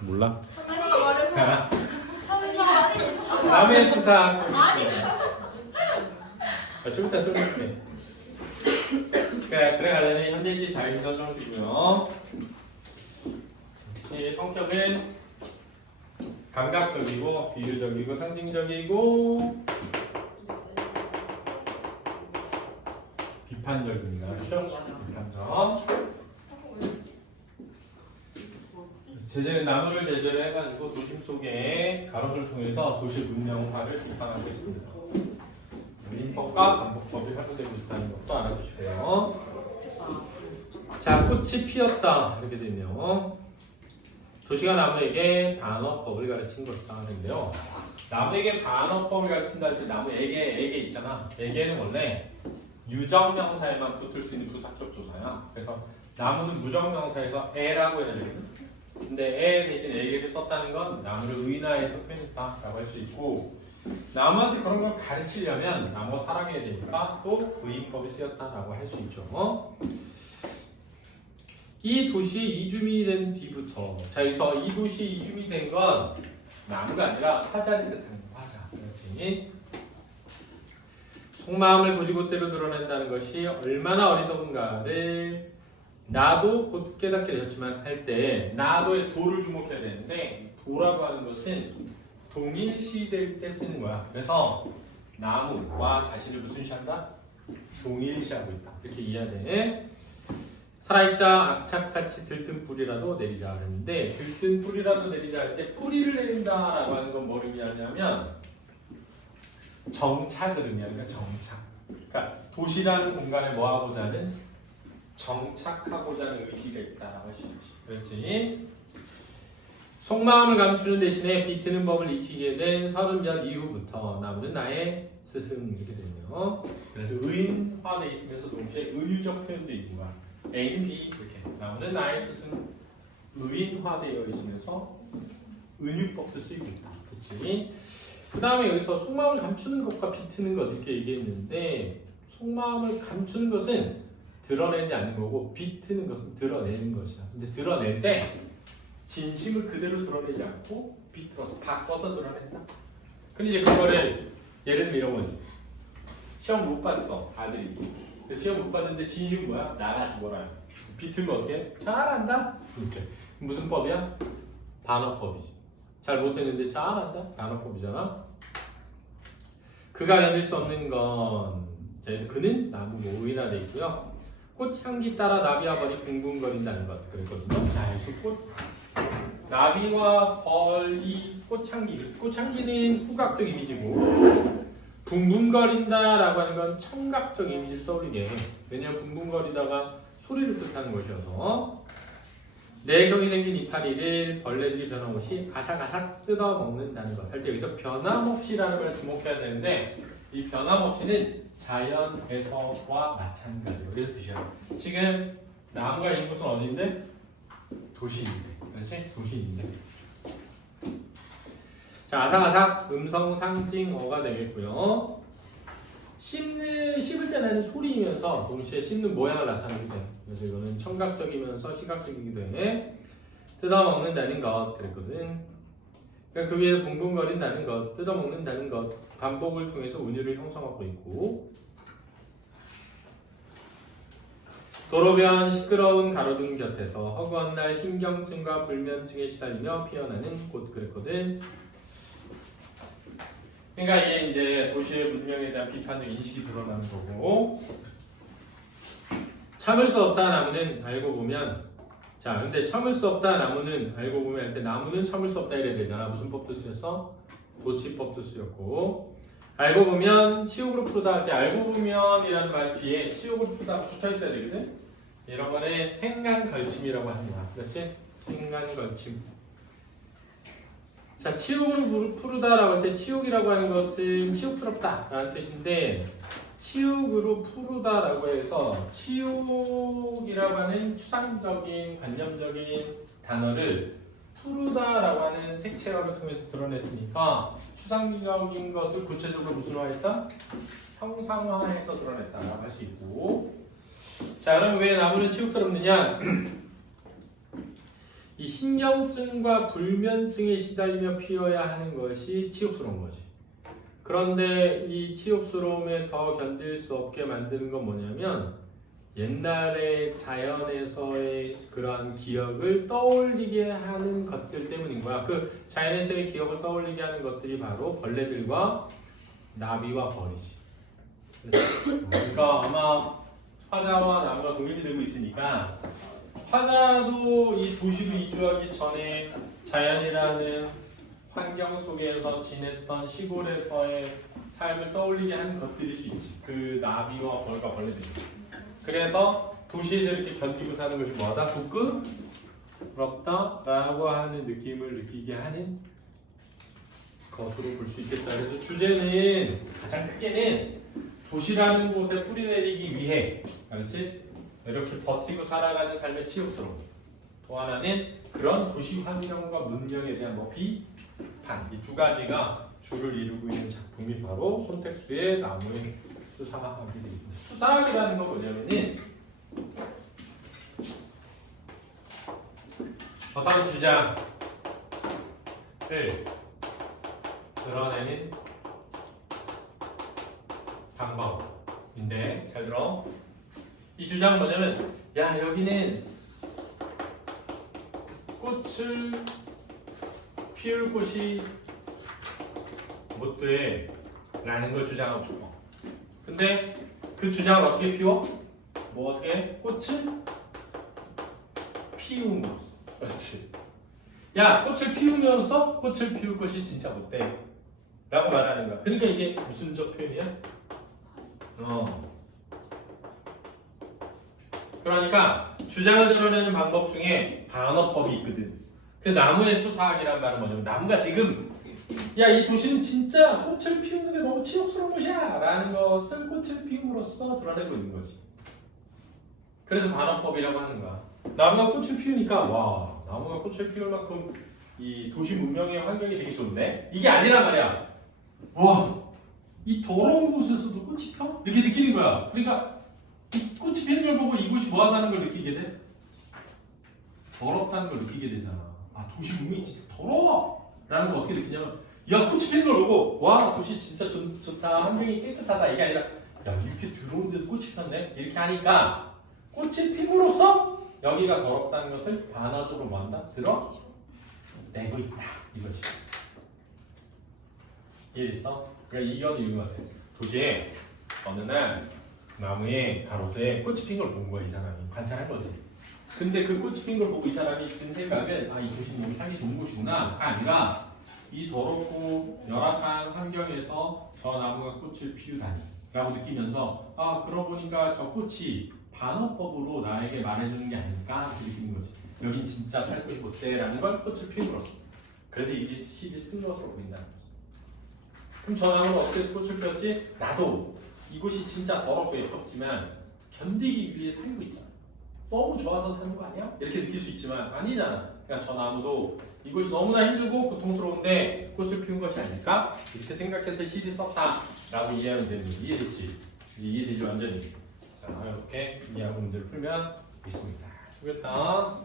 몰라? 선배가 말해서. 자, 선배가 남의 수사. 아니. 좀 이따 써볼게. 그래가려니 현재시 자유시 설정식이고요. 이 성격은 감각적이고 비유적이고 상징적이고 비판적입니다. 그렇죠? 비판적. 제재는 나무를 제재를 해가지고 도심 속의 가로수를 통해서 도시 문명화를 비판하고 있습니다. 민법과 반복법이 활용되고 있다는 것도 알아두시고요. 자, 꽃이 피었다 이렇게 되네요. 도시가 나무에게 반어법을 가르친 것이다 하는데요. 나무에게 반어법을 가르친다 할 때 나무 에게 있잖아. 에게는 원래 유정명사에만 붙을 수 있는 부사적 조사야. 그래서 나무는 무정명사에서 에라고 해야 되거든. 근데 에 대신 에게를 썼다는 건 나무를 의인화해서 표현했다라고 할 수 있고, 나무한테 그런 걸 가르치려면 나무가 사랑해야 되니까 또 의인법이 쓰였다라고 할 수 있죠. 이 도시에 이주민이 된 뒤부터, 자 여기서 이 도시에 이주민이 된 건 나무가 아니라 화자를 뜻하는 거, 화자. 그렇지. 속마음을 고지고대로 드러낸다는 것이 얼마나 어리석은가를 나도 곧 깨닫게 되었지만 할 때 나도의 도를 주목해야 되는데, 도라고 하는 것은 동일시될 때 쓰는 거야. 그래서 나무와 자신을 무슨 시한다? 동일시하고 있다. 이렇게 이해해야 돼. 살아있자 악착같이 들뜬 뿌리라도 내리자 하는데, 들뜬 뿌리라도 내리자 할 때 뿌리를 내린다라고 하는 건 뭘 의미하냐면 정착을 의미하는 거야. 정착. 그러니까 도시라는 공간에 뭐 하고자 하는 정착하고자 하는 의지가 있다라고 할 수 있지. 그렇지. 속마음을 감추는 대신에 비트는 법을 익히게 된 30몇 이후부터 나무는 나의 스승 이렇게 되네요. 그래서 의인화되어 있으면서 동시에 은유적 표현도 있는 거야. A는 B 이렇게. 나무는 나의 스승, 의인화되어 있으면서 은유법도 쓰이고 있다. 그렇지? 그 다음에 여기서 속마음을 감추는 것과 비트는 것 이렇게 얘기했는데, 속마음을 감추는 것은 드러내지 않는 거고 비트는 것은 드러내는 것이야. 근데 드러낼 때 진심을 그대로 드러내지 않고 비틀어서 바꿔서 드러낸다. 근데 이제 그거를 예를 들면 이런 거지. 시험 못 봤어 아들이. 시험 못 봤는데 진심 뭐야? 나가 죽어라. 비틀면 어떻게 해? 잘한다. 이렇게. 무슨 법이야? 반어법이지. 잘 못했는데 잘한다. 반어법이잖아. 그가 견딜 수 없는 건, 자, 그래서 그는 나무고 의인화되어 있고요. 꽃향기 따라 나비와 벌이 붕붕거린다는 것 그랬거든요. 자, 그래서 나비와 벌이 꽃향기. 꽃향기는 후각적 이미지고, 붕붕거린다라고 하는 건 청각적 이미지를 떠올리게 해. 왜냐하면 붕붕거리다가 소리를 뜻하는 것이어서. 내성이 생긴 이파리를 벌레들이 변함없이 아삭아삭 뜯어먹는다는 것. 할 때 여기서 변함없이라는 걸 주목해야 되는데, 이 변함없이는 자연에서와 마찬가지로 이런 뜻이야. 지금 나무가 있는 곳은 어디인데? 도시인데. 그렇지? 도시인데. 자, 아삭아삭 음성 상징어가 되겠고요. 씹을 때 나는 소리이면서 동시에 씹는 모양을 나타내게 돼. 그래서 이거는 청각적이면서 시각적이기도 해. 뜯어먹는다는 것 그랬거든. 그러니까 그 위에 붕붕거린다는 것, 뜯어먹는다는 것, 반복을 통해서 운율을 형성하고 있고, 도로변 시끄러운 가로등 곁에서 허구한 날 신경증과 불면증에 시달리며 피어나는 꽃 그랬거든. 그러니까 이게 이제 도시의 문명에 대한 비판적 인식이 드러나는 거고, 참을 수 없다 나무는 알고 보면, 자 근데 참을 수 없다 나무는 알고 보면 할 때 나무는 참을 수 없다 이래야 되잖아. 무슨 법도 쓰였어? 도치법도 쓰였고, 알고 보면 치욕으로 푸르다 할 때 알고 보면 이라는 말 뒤에 치욕으로 푸르다 붙여 있어야 되거든. 이런 거는 행간걸침이라고 합니다. 그렇지? 행간걸침. 자, 치욕으로 푸르다라고 할 때 치욕이라고 하는 것은 치욕스럽다 라는 뜻인데, 치욕으로 푸르다라고 해서 치욕이라고 하는 추상적인 관념적인 단어를 푸르다라고 하는 색채화를 통해서 드러냈으니까 추상적인 것을 구체적으로 무슨 화했다? 형상화해서 드러냈다라고 할 수 있고, 자 그럼 왜 나무는 치욕스럽느냐? 이 신경증과 불면증에 시달리며 피워야 하는 것이 치욕스러운 거지. 그런데 이 치욕스러움에 더 견딜 수 없게 만드는 건 뭐냐면 옛날에 자연에서의 그러한 기억을 떠올리게 하는 것들 때문인 거야. 그 자연에서의 기억을 떠올리게 하는 것들이 바로 벌레들과 나비와 벌이지. 그러니까 아마 화자와 나무가 동일이 되고 있으니까 화자도 이 도시로 이주하기 전에 자연이라는 환경 속에서 지냈던 시골에서의 삶을 떠올리게 하는 것들일 수 있지. 그 나비와 벌과 벌레들이. 그래서 도시에서 이렇게 견디고 사는 것이 뭐하다? 부끄럽다라고 하는 느낌을 느끼게 하는 것으로 볼 수 있겠다. 그래서 주제는 가장 크게는 도시라는 곳에 뿌리내리기 위해, 그렇지? 이렇게 버티고 살아가는 삶의 치욕스러움. 또 하나는 그런 도시 환경과 문명에 대한 비판. 이 두 가지가 주를 이루고 있는 작품이 바로 손택수의 나무의 수사학이 되겠습니다. 수사학이라는 건 뭐냐면은 어떤 주장을 드러내는 방법인데, 잘 들어. 이 주장은 뭐냐면, 야, 여기는 꽃을 피울 곳이 못 돼 라는 걸 주장하고 싶어. 근데 그 주장을 어떻게 피워? 뭐 어떻게 해? 꽃을 피움으로써. 그렇지. 야, 꽃을 피우면서 꽃을 피울 것이 진짜 못 돼 라고 말하는 거야. 그러니까 이게 무슨 적 표현이야? 그러니까 주장을 드러내는 방법 중에 반어법이 있거든. 그 나무의 수사학이라는 말은 뭐냐면, 나무가 지금 야, 이 도시는 진짜 꽃을 피우는 게 너무 치욕스러운 곳이야 라는 것을 꽃을 피움으로써 드러내고 있는 거지. 그래서 반어법이라고 하는 거야. 나무가 꽃을 피우니까, 와, 나무가 꽃을 피울 만큼 이 도시 문명의 환경이 되게 좋네? 이게 아니란 말이야. 와, 이 더러운 곳에서도 꽃이 펴? 이렇게 느끼는 거야. 그러니까 이 꽃이 피는 걸 보고 이곳이 뭐하다는 걸 느끼게 돼? 더럽다는 걸 느끼게 되잖아. 아, 도시 문명이 진짜 더러워! 라는 걸 어떻게 느끼냐면, 야, 꽃이 피는 걸 보고, 와, 도시 진짜 좋다, 환경이 깨끗하다, 이게 아니라, 야, 이렇게 들어오는데도 꽃이 폈네? 이렇게 하니까 꽃이 핌으로써 여기가 더럽다는 것을 반화적으로 뭐한다? 드러내고 있다, 이거지. 이해됐어? 그러니까 이건 이유인 것 같아. 도시에 어느 날 나무에 가로수에 꽃이 핀 걸 본 거야, 이 사람이. 관찰한 거지. 근데 그 꽃이 핀 걸 보고 이 사람이 든 생각은, 아, 이 도시는 너무 살기 좋은 곳이구나가 아니라, 이 더럽고 열악한 환경에서 저 나무가 꽃을 피우다니 라고 느끼면서, 아, 그러고 보니까 저 꽃이 반어법으로 나에게 말해주는 게 아닐까 이렇게 느끼는 거지. 여긴 진짜 살 곳이 못돼 라는 걸 꽃을 피움으로써. 그래서 이 시를 쓴 것으로 보인다는 거지. 그럼 저 나무가 어떻게 꽃을 피웠지? 나도 이곳이 진짜 더럽고 예뻤지만 견디기 위해 살고 있잖아. 너무 좋아서 사는 거 아니야? 이렇게 느낄 수 있지만 아니잖아. 그러니까 저 나무도 이곳이 너무나 힘들고 고통스러운데 꽃을 피운 것이 아닐까? 이렇게 생각해서 시를 썼다라고 이해하면 되는 거지. 이해됐지? 이해되지 완전히. 자, 이렇게 이해하고 문제를 풀면 되겠습니다. 수고했다.